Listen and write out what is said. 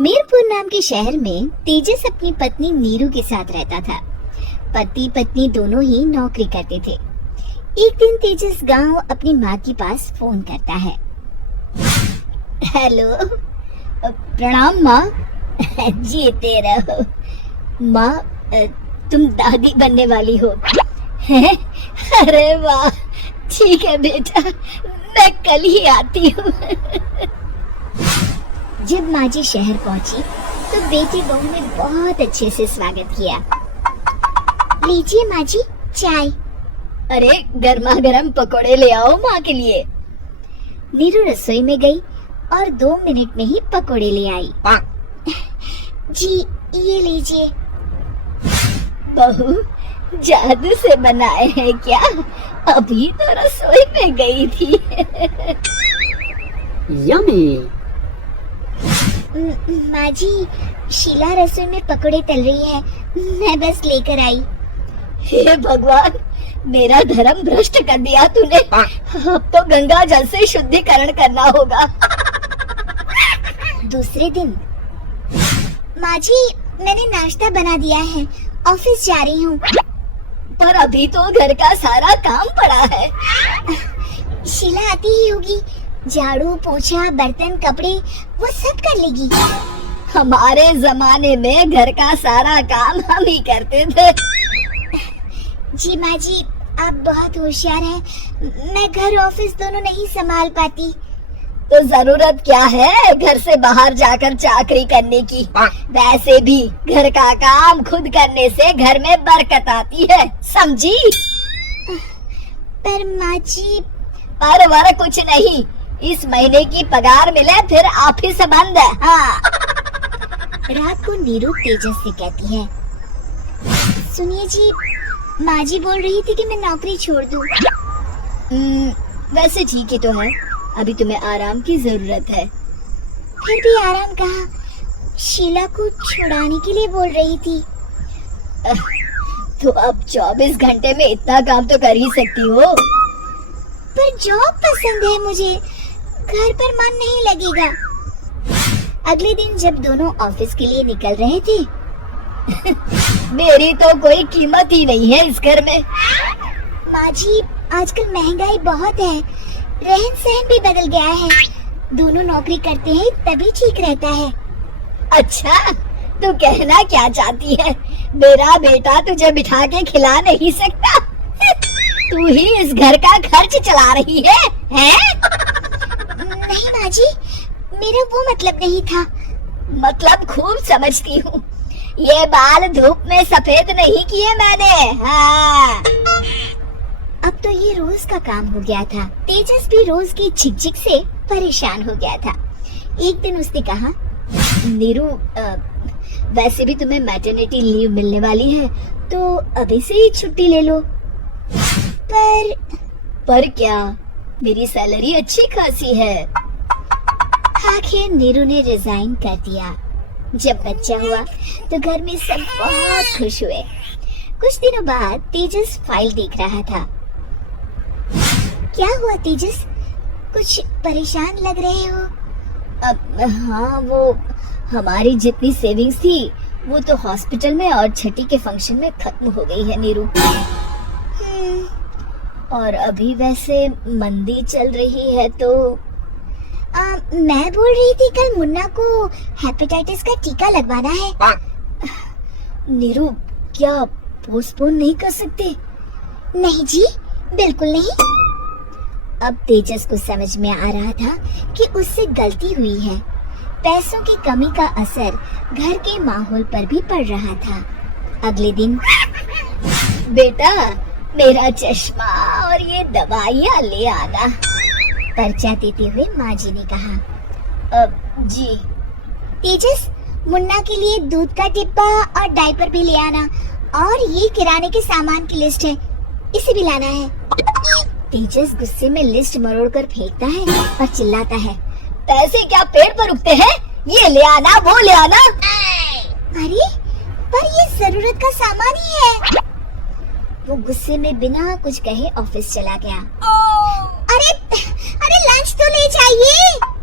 मीरपुर नाम के शहर में तेजस अपनी पत्नी नीरू के साथ रहता था। पति पत्नी दोनों ही नौकरी करते थे। एक दिन तेजस गांव अपनी माँ के पास फोन करता है। हेलो, प्रणाम माँ। जीते रहो माँ, तुम दादी बनने वाली हो हैं? अरे वाह, ठीक है बेटा, मैं कल ही आती हूँ। जब माँ जी शहर पहुंची तो बेटी बहू ने बहुत अच्छे से स्वागत किया। लीजिए माँ जी चाय। अरे गर्मा गर्म पकोड़े ले आओ माँ के लिए। नीरू रसोई में गई और 2 मिनट में ही पकोड़े ले आई। जी ये लीजिए। बहू जादू से बनाए हैं क्या? अभी तो रसोई में गई थी। यम्मी। माँ जी, शीला रसोई में पकोड़े तल रही है, मैं बस लेकर आई। हे भगवान, मेरा धर्म भ्रष्ट कर दिया तूने। अब तो गंगा जल से शुद्धिकरण करना होगा। दूसरे दिन, माँ जी मैंने नाश्ता बना दिया है, ऑफिस जा रही हूँ। पर अभी तो घर का सारा काम पड़ा है। शीला आती ही होगी, झाड़ू पोछा बर्तन कपड़े वो सब कर लेगी। हमारे जमाने में घर का सारा काम हम ही करते थे। जी माँ जी, आप बहुत होशियार हैं, मैं घर ऑफिस दोनों नहीं संभाल पाती। तो जरूरत क्या है घर से बाहर जाकर चाकरी करने की? वैसे भी घर का काम खुद करने से घर में बरकत आती है, समझी? पर माँ जी, पर वर कुछ नहीं, इस महीने की पगार मिले फिर ऑफिस बंद है। हाँ। रात को नीरू तेजस से कहती है, सुनिए जी, माँ जी बोल रही थी कि मैं नौकरी छोड़ दूं। वैसे ठीक ही तो है, अभी तुम्हें आराम की जरूरत है। फिर भी आराम कहाँ, शीला को छुड़ाने के लिए बोल रही थी। तो अब 24 घंटे में इतना काम तो कर ही सकती हो। पर जॉब पसंद है मुझे, घर पर मन नहीं लगेगा। अगले दिन जब दोनों ऑफिस के लिए निकल रहे थे, मेरी तो कोई कीमत ही नहीं है इस घर में। माँ जी, आजकल महंगाई बहुत है, रहन सहन भी बदल गया है। दोनों नौकरी करते हैं तभी ठीक रहता है। अच्छा, तू कहना क्या चाहती है? मेरा बेटा तुझे बिठा के खिला नहीं सकता? तू ही इस घर का खर्च चला रही है, हैं? नहीं माँ जी, मेरा वो मतलब नहीं था। मतलब खूब समझती हूँ, ये बाल धूप में सफेद नहीं किए मैंने। हाँ। अब तो ये रोज का काम हो गया था। तेजस भी रोज की झिकझिक से परेशान हो गया था। एक दिन उसने कहा, नीरू, वैसे भी तुम्हें मैटरनिटी लीव मिलने वाली है, तो अभी से ही छुट्टी ले लो। पर क्या, मेरी सैलरी अच्छी खासी है। आखिर नीरू ने रिजाइन कर दिया। जब बच्चा हुआ तो घर में सब बहुत खुश हुए। कुछ दिनों बाद तेजस फाइल देख रहा था। क्या हुआ तेजस, कुछ परेशान लग रहे हो? हाँ, वो हमारी जितनी सेविंग्स थी वो तो हॉस्पिटल में और छठी के फंक्शन में खत्म हो गई है नीरू। और अभी वैसे मंदी चल रही है तो मैं बोल रही थी कल मुन्ना को हेपेटाइटिस का टीका लगवाना है। नीरू, क्या पोस्टपोन नहीं कर सकते? नहीं जी, बिल्कुल नहीं। अब तेजस को समझ में आ रहा था कि उससे गलती हुई है। पैसों की कमी का असर घर के माहौल पर भी पड़ रहा था। अगले दिन, बेटा मेरा चश्मा और ये दवाइयाँ ले आना, पर्चा देते हुए माँ जी ने कहा। जी। तेजस, मुन्ना के लिए दूध का डिब्बा और डायपर भी ले आना, और ये किराने के सामान की लिस्ट है, इसे भी लाना है। तेजस गुस्से में लिस्ट मरोड़कर फेंकता है और चिल्लाता है, पैसे क्या पेड़ पर उगते हैं? ये ले आना, वो ले आना। अरे, पर ये जरूरत का सामान ही है। वो गुस्से में बिना कुछ कहे ऑफिस चला गया। अरे लंच तो ले जाइए।